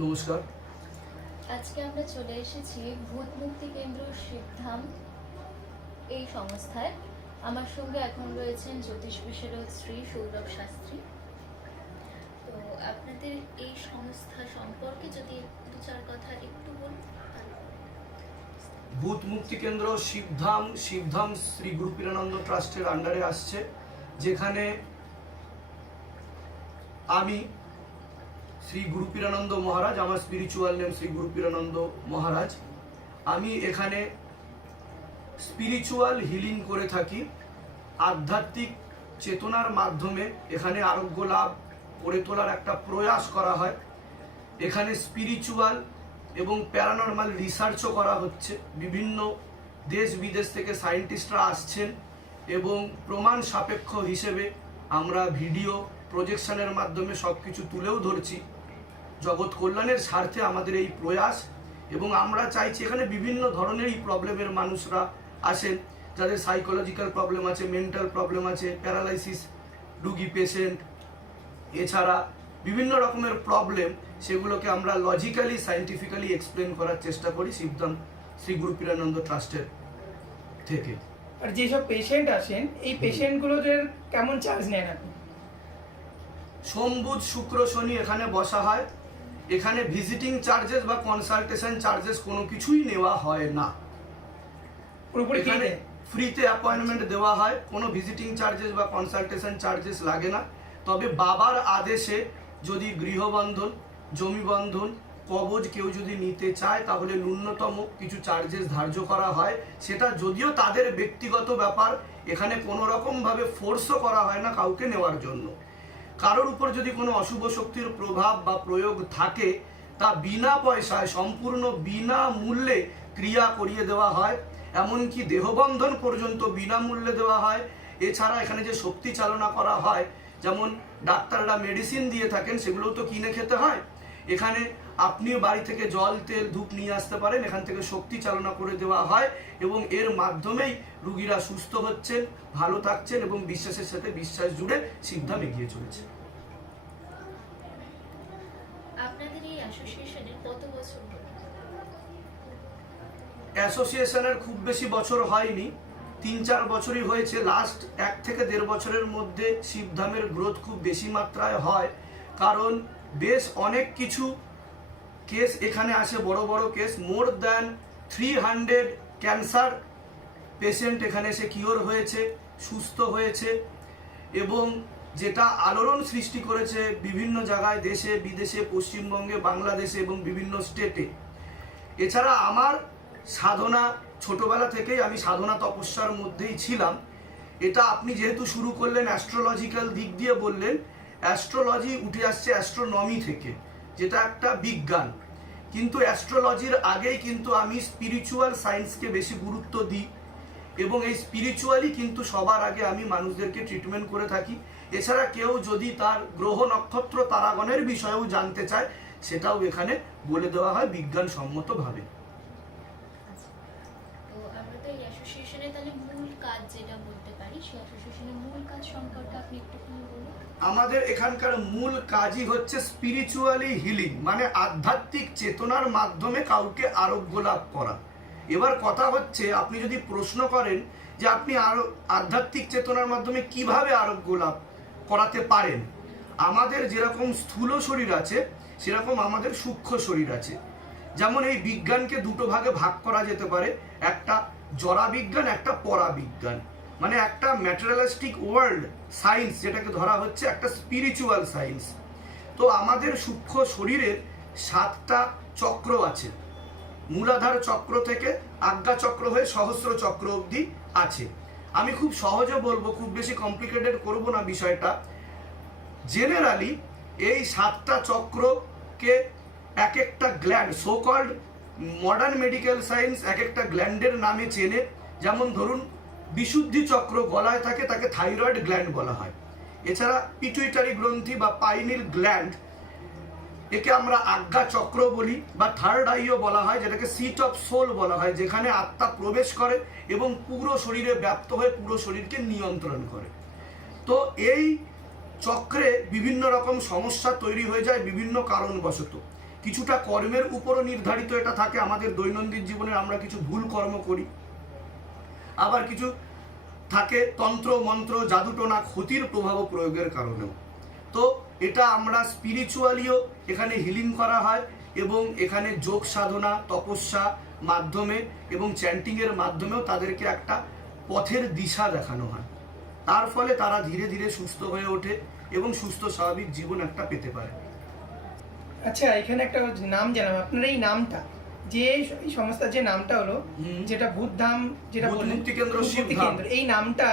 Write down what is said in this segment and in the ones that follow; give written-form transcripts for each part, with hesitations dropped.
নমস্কার। আজকে আমরা চলে এসেছি ভূত মুক্তি কেন্দ্র শিবধাম এই সংস্থায়। আমার সঙ্গে এখন রয়েছেন জ্যোতিষ বিশারদ শ্রী সৌরভ শাস্ত্রী। তো আপনাদের এই সংস্থা সম্পর্কে যদি দু চার কথা একটু বলুন। ভূত মুক্তি কেন্দ্র শিবধাম শ্রী গুরু পীরানন্দ ট্রাস্টের আন্ডারে আসছে, যেখানে আমি শ্রী গুরু পীরানন্দ মহারাজ, আমার স্পিরিচুয়াল নেম শ্রী গুরু পীরানন্দ মহারাজ। আমি এখানে স্পিরিচুয়াল হিলিং করে থাকি। আধ্যাত্মিক চেতনার মাধ্যমে এখানে আরোগ্য লাভ করে তোলার একটা প্রয়াস করা হয়। এখানে স্পিরিচুয়াল এবং প্যারানর্মাল রিসার্চও করা হচ্ছে। বিভিন্ন দেশ বিদেশ থেকে সায়েন্টিস্টরা আসছেন এবং প্রমাণ সাপেক্ষ হিসেবে আমরা ভিডিও প্রজেকশনের মাধ্যমে সব কিছু তুলেও ধরছি। জগৎ কল্যাণের স্বার্থে আমাদের এই প্রয়াস, এবং আমরা চাইছি এখানে বিভিন্ন ধরনের এই প্রবলেমের মানুষরা আসেন, যাদের সাইকোলজিক্যাল প্রবলেম আছে, মেন্টাল প্রবলেম আছে, প্যারালাইসিস রুগী পেশেন্ট, এছাড়া বিভিন্ন রকমের প্রবলেম, সেগুলোকে আমরা লজিক্যালি সায়েন্টিফিক্যালি এক্সপ্লেন করার চেষ্টা করি শিবধাম শ্রী গুরু পীরানন্দ ট্রাস্টের থেকে। আর যেসব পেশেন্ট আসেন, এই পেশেন্টগুলোদের কেমন চার্জ নেন আপনি? সোম বুধ শুক্র শনি এখানে বসা হয়। এখানে ভিজিটিং চার্জেস বা কনসালটেশন চার্জেস কোনো কিছুই নেওয়া হয় না। পুরোপুরি এখানে ফ্রিতে অ্যাপয়েন্টমেন্ট দেওয়া হয়, কোনো ভিজিটিং চার্জেস বা কনসালটেশন চার্জেস লাগে না। তবে বাবার আদেশে যদি গৃহবন্ধন, জমি বন্ধন, কবজ কেউ যদি নিতে চায়, তাহলে ন্যূনতম কিছু চার্জেস ধার্য করা হয়। সেটা যদিও তাদের ব্যক্তিগত ব্যাপার, এখানে কোনো রকমভাবে ফোর্সও করা হয় না কাউকে নেওয়ার জন্য। কারোর উপর যদি কোনো অশুভ শক্তির প্রভাব বা প্রয়োগ থাকে, তা বিনা পয়সায়, সম্পূর্ণ বিনা মূল্যে ক্রিয়া করিয়ে দেওয়া হয়। এমনকি দেহবন্ধন পর্যন্ত বিনামূল্যে দেওয়া হয়। এছাড়া এখানে যে শক্তি চালনা করা হয়, যেমন ডাক্তাররা মেডিসিন দিয়ে থাকেন, সেগুলোও তো কিনে খেতে হয়। এখানে আপনিও বাড়ি থেকে জল, তেল, ধূপ নিয়ে আসতে পারেন, এখান থেকে শক্তি চালনা করে দেওয়া হয়, এবং এর মাধ্যমেই রুগীরা সুস্থ হচ্ছেন, ভালো থাকছেন, এবং বিশ্বাসের সাথে বিশ্বাস জুড়ে সিদ্ধাম এগিয়ে চলেছে। আপনাদের এই অ্যাসোসিয়েশনের কত বছর হলো? অ্যাসোসিয়েশনের খুব বেশি বছর হয়নি, 3-4 বছরই হয়েছে। লাস্ট 1 থেকে 1.5 বছরের মধ্যে শিবধামের গ্রোথ খুব বেশি মাত্রায় হয়, কারণ বেশ অনেক কিছু কেস এখানে আসে, বড় বড় case. More than 300 cancer patient এখানে এসে কিওর হয়েছে, সুস্থ হয়েছে, এবং যেটা আলোড়ন সৃষ্টি করেছে বিভিন্ন জায়গায়, দেশে বিদেশে, পশ্চিমবঙ্গে, বাংলাদেশে এবং বিভিন্ন স্টেটে। এছাড়া আমার সাধনা, ছোটবেলা থেকেই আমি সাধনা তপস্যার মধ্যেই ছিলাম। এটা আপনি যেহেতু শুরু করলেন অ্যাস্ট্রোলজিক্যাল দিক দিয়ে বললেন, অ্যাস্ট্রোলজি উঠে আসছে অ্যাস্ট্রোনমি থেকে, যেটা একটা বিজ্ঞান। কিন্তু অ্যাস্ট্রোলজির আগেই কিন্তু আমি স্পিরিচুয়াল সায়েন্সকে বেশি গুরুত্ব দিই, এবং এই স্পিরিচুয়ালি কিন্তু সবার আগে আমি মানুষদেরকে ট্রিটমেন্ট করে থাকি। এছাড়া কেউ যদি তার গ্রহ নক্ষত্র তারাগণের বিষয়েও জানতে চায়, সেটাও এখানে বলে দেওয়া হয় বিজ্ঞানসম্মতভাবে। তো আমরা তো এই অ্যাসোসিয়েশনে তাহলে মূল কাজ যেটা বলতে পারি, সেই অ্যাসোসিয়েশনের মূল কাজ সম্পর্কে আপনি একটু বলুন। আমাদের এখানকার মূল কাজই হচ্ছে স্পিরিচুয়ালি হিলিং, মানে আধ্যাত্মিক চেতনার মাধ্যমে কাউকে আরোগ্য লাভ করা। এবার কথা হচ্ছে, আপনি যদি প্রশ্ন করেন যে আপনি আরো আধ্যাত্মিক চেতনার মাধ্যমে কিভাবে আরোগ্য লাভ করাতে পারেন, আমাদের যেরকম স্থূল শরীর আছে, সেরকম আমাদের সূক্ষ্ম শরীর আছে। যেমন এই বিজ্ঞানকে দুটো ভাগে ভাগ করা যেতে পারে, একটা জড়া বিজ্ঞান, একটা পরাবিজ্ঞান। মানে একটা ম্যাটেরিয়ালিস্টিক ওয়ার্ল্ড সায়েন্স, যেটাকে ধরা হচ্ছে একটা স্পিরিচুয়াল সায়েন্স। তো আমাদের সূক্ষ্ম শরীরের 7টা চক্র আছে। মূলাধার চক্র থেকে আজ্ঞা চক্র হয়ে সহস্র চক্র অবধি আছে। আমি খুব সহজে বলবো, খুব বেশি কমপ্লিকেটেড করব না বিষয়টা। জেনারেলি এই 7টা চক্রকে এক একটা gland, so called modern medical science এক একটা গ্ল্যান্ডের নামে চেনে। যেমন ধরুন, বিশুদ্ধি চক্র গলায় থাকে, তাকে থাইরয়েড গ্ল্যান্ড বলা হয়। এছাড়া পিটুইটারি গ্রন্থি বা পাইনিল গ্ল্যান্ড, একে আমরা আজ্ঞা চক্র বলি, বা থার্ড আইও বলা হয়, যেটাকে সিট অফ সোল বলা হয়, যেখানে আত্মা প্রবেশ করে এবং পুরো শরীরে ব্যাপ্ত হয়ে পুরো শরীরকে নিয়ন্ত্রণ করে। তো এই চক্রে বিভিন্ন রকম সমস্যা তৈরি হয়ে যায় বিভিন্ন কারণবশত। কিছুটা কর্মের উপরও নির্ধারিত এটা থাকে, আমাদের দৈনন্দিন জীবনে আমরা কিছু ভুল কর্ম করি, আবার কিছু থাকে তন্ত্র মন্ত্র জাদুটোনা ক্ষতির প্রভাব প্রয়োগের কারণেও। তো এটা আমরা স্পিরিচুয়ালিও এখানে হিলিং করা হয় এবং এখানে যোগ সাধনা তপস্যা মাধ্যমে এবং চ্যান্টিংয়ের মাধ্যমেও তাদেরকে একটা পথের দিশা দেখানো হয়। তার ফলে তারা ধীরে ধীরে সুস্থ হয়ে ওঠে এবং সুস্থ স্বাভাবিক জীবন একটা পেতে পারে। আচ্ছা, এখানে একটা নাম জানাম, আপনার এই নামটা যে এই সংস্থার যে নামটা হলো যেটা ভূতধাম, যেটা ভূত বললেন, মুক্তি কেন্দ্র ভূত মুক্তি শিবধাম। কেন্দ্র, এই নামটা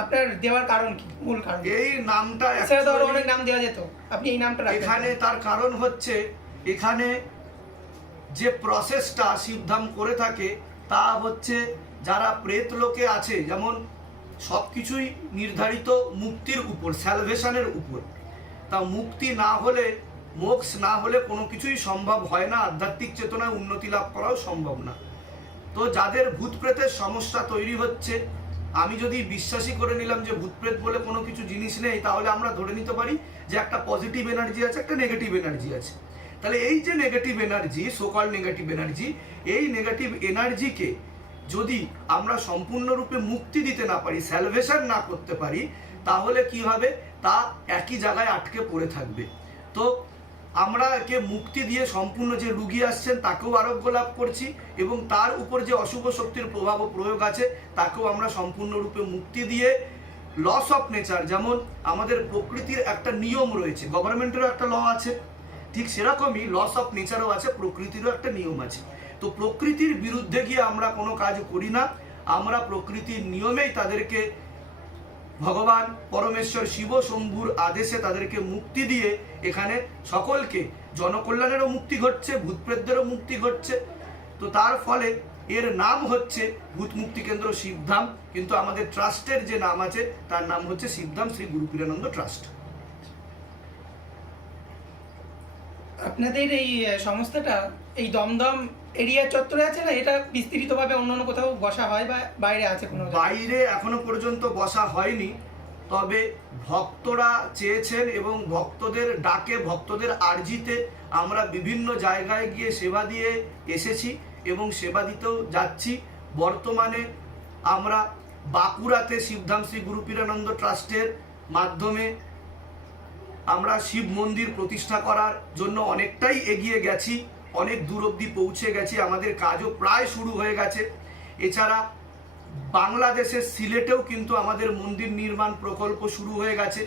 আপনার দেওয়ার কারণ কি, মূল কারণ? এই নামটা এছাড়া তো আরো actually অনেক নাম দেওয়া যেত, আপনি এই নামটা রাখলেন এখানে কেন? তার কারণ হচ্ছে এখানে যে প্রসেসটা শিবধাম করে থাকে তা হচ্ছে যারা প্রেত লোকে আছে, যেমন সবকিছুই নির্ধারিত মুক্তির উপর, স্যালভেশনের উপর। তা মুক্তি না হলে, মোক্ষ না হলে কোনো কিছুই সম্ভব হয় না, আধ্যাত্মিক চেতনায় উন্নতি লাভ করাও সম্ভব না। তো যাদের ভূত প্রেতের সমস্যা তৈরি হচ্ছে, আমি যদি বিশ্বাসী করে নিলাম যে ভূত প্রেত বলে কোনো কিছু জিনিস নেই, তাহলে আমরা ধরে নিতে পারি যে একটা পজিটিভ এনার্জি আছে, একটা নেগেটিভ এনার্জি আছে। তাহলে এই যে নেগেটিভ এনার্জি, সোকল নেগেটিভ এনার্জি, এই নেগেটিভ এনার্জিকে যদি আমরা সম্পূর্ণরূপে মুক্তি দিতে না পারি, স্যালভেশন না করতে পারি, তাহলে কি হবে, তা একই জায়গায় আটকে পড়ে থাকবে। তো আমরা একে মুক্তি দিয়ে সম্পূর্ণ, যে রুগী আসছেন তাকেও আরোগ্য লাভ করছি এবং তার উপর যে অশুভ শক্তির প্রভাব ও প্রয়োগ আছে তাকেও আমরা সম্পূর্ণরূপে মুক্তি দিয়ে লস অফ নেচার, যেমন আমাদের প্রকৃতির একটা নিয়ম রয়েছে, গভর্নমেন্টেরও একটা ল আছে, ঠিক সেরকমই লস অফ নেচারও আছে, প্রকৃতিরও একটা নিয়ম আছে। তো প্রকৃতির বিরুদ্ধে গিয়ে আমরা কোনো কাজ করি না, আমরা প্রকৃতির নিয়মেই তাদেরকে ভগবান পরমেশ্বর শিব শম্ভুর আদেশে তাদেরকে মুক্তি দিয়ে এখানে সকলকে জনকল্যাণেরও মুক্তি ঘটছে, ভূতপ্রেতদেরও মুক্তি ঘটছে। তো তার ফলে এর নাম হচ্ছে ভূত মুক্তি কেন্দ্র শিবধাম, কিন্তু আমাদের ট্রাস্টের যে নাম আছে তার নাম হচ্ছে শিবধাম শ্রী গুরুপীরানন্দ ট্রাস্ট। আপনাদের এই সংস্থাটা এই দমদম এরিয়া চত্বরে আছে না, এটা বিস্তৃতভাবে অন্য কোথাও বসা হয় বা বাইরে আছে কোনো জায়গায়? বাইরে এখনো পর্যন্ত বসা হয়নি, তবে ভক্তরা চেয়েছেন এবং ভক্তদের ডাকে, ভক্তদের আর্জিতে আমরা বিভিন্ন জায়গায় গিয়ে সেবা দিয়ে এসেছি এবং সেবা দিতেও যাচ্ছি। বর্তমানে আমরা বাঁকুড়াতে শিবধাম শ্রী গুরুপীরানন্দ ট্রাস্টের মাধ্যমে আমরা শিব মন্দির প্রতিষ্ঠা করার জন্য অনেকটাই এগিয়ে গেছি, অনেক দূর অবধি পৌঁছে গেছি, আমাদের কাজও প্রায় শুরু হয়ে গেছে। এছাড়া বাংলাদেশের সিলেটেও কিন্তু আমাদের মন্দির নির্মাণ প্রকল্প শুরু হয়ে গেছে,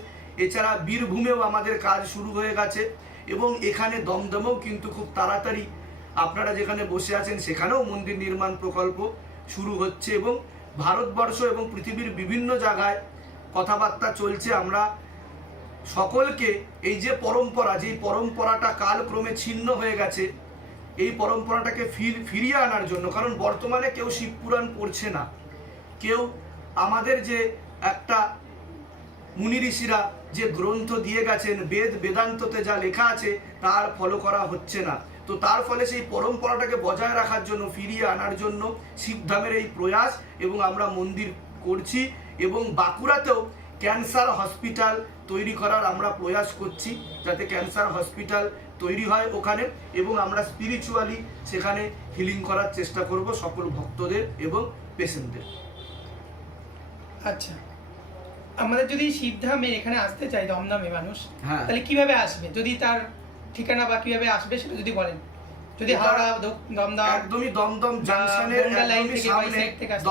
এছাড়া বীরভূমেও আমাদের কাজ শুরু হয়ে গেছে এবং এখানে দমদমেও কিন্তু খুব তাড়াতাড়ি আপনারা যেখানে বসে আছেন সেখানেও মন্দির নির্মাণ প্রকল্প শুরু হচ্ছে এবং ভারতবর্ষ এবং পৃথিবীর বিভিন্ন জায়গায় কথাবার্তা চলছে। আমরা সকলকে এই যে পরম্পরা, যেই পরম্পরাটা কালক্রমে ছিন্ন হয়ে গেছে, এই পরম্পরাটাকে ফিরিয়ে আনার জন্য, কারণ বর্তমানে কেউ শিব পুরাণ পড়ছে না, কেউ আমাদের যে একটা মুনি ঋষিরা যে গ্রন্থ দিয়ে গেছেন, বেদ বেদান্ততে যা লেখা আছে তার ফলো করা হচ্ছে না। তো তার ফলে সেই পরম্পরাটাকে বজায় রাখার জন্য, ফিরিয়ে আনার জন্য শিবধামের এই প্রয়াস এবং আমরা মন্দির করছি এবং বাঁকুড়াতেও ক্যান্সার হসপিটাল তৈরি করার আমরা প্রয়াস করছি, যাতে ক্যান্সার হসপিটাল তৈরি হয় ওখানে এবং আমরা স্পিরিচুয়ালি সেখানে হিলিং করার চেষ্টা করব সকল ভক্তদের এবং পেশেন্টদের। আচ্ছা, আমাদের যদি শিবধামে এখানে আসতে চাই দমদমে মানুষ, হ্যাঁ। তাহলে কিভাবে আসবে, যদি তার ঠিকানা বা কিভাবে আসবে সেটা যদি বলেন। যদি হাওড়া দমদম, একদমই দমদম জাংশনের বনগা লাইন একদমই থেকে বা ওই সামনে, সাইড থেকে আসতে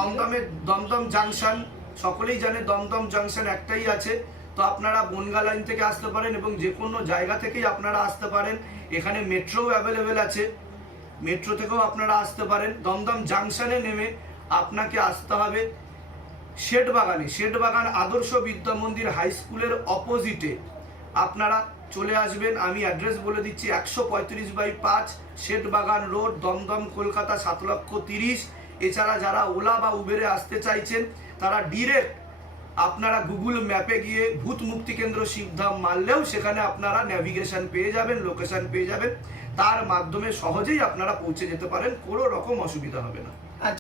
দমদম জাংশন, সকলেই জানে দমদম জাংশন একটাই আছে। তো আপনারা বনগা লাইন থেকে আসতে পারেন এবং যে কোনো জায়গা থেকেই আপনারা আসতে পারেন। এখানে মেট্রো অ্যাভেলেবেল আছে, মেট্রো থেকেও আপনারা আসতে পারেন। দমদম জাংশনে নেমে আপনাকে আসতে হবে শেঠবাগানে, শেঠবাগান আদর্শ বিদ্যা মন্দির হাই স্কুলের অপোজিটে আপনারা চলে আসবেন। আমি অ্যাড্রেস বলে দিচ্ছি, 135/5 শেঠবাগান রোড, দমদম, কলকাতা 7,30,000। এছাড়া যারা ওলা বা উবেরে আসতে চাইছেন তারা ডিরেক্ট আপনারা গুগল ম্যাপে গিয়ে ভূত মুক্তি কেন্দ্র শিবধাম মারলেও সেখানে আপনারা ন্যাভিগেশন পেয়ে যাবেন, লোকেশন পেয়ে যাবেন, তার মাধ্যমে সহজেই আপনারা পৌঁছে যেতে পারেন, কোনো রকম অসুবিধা হবে না।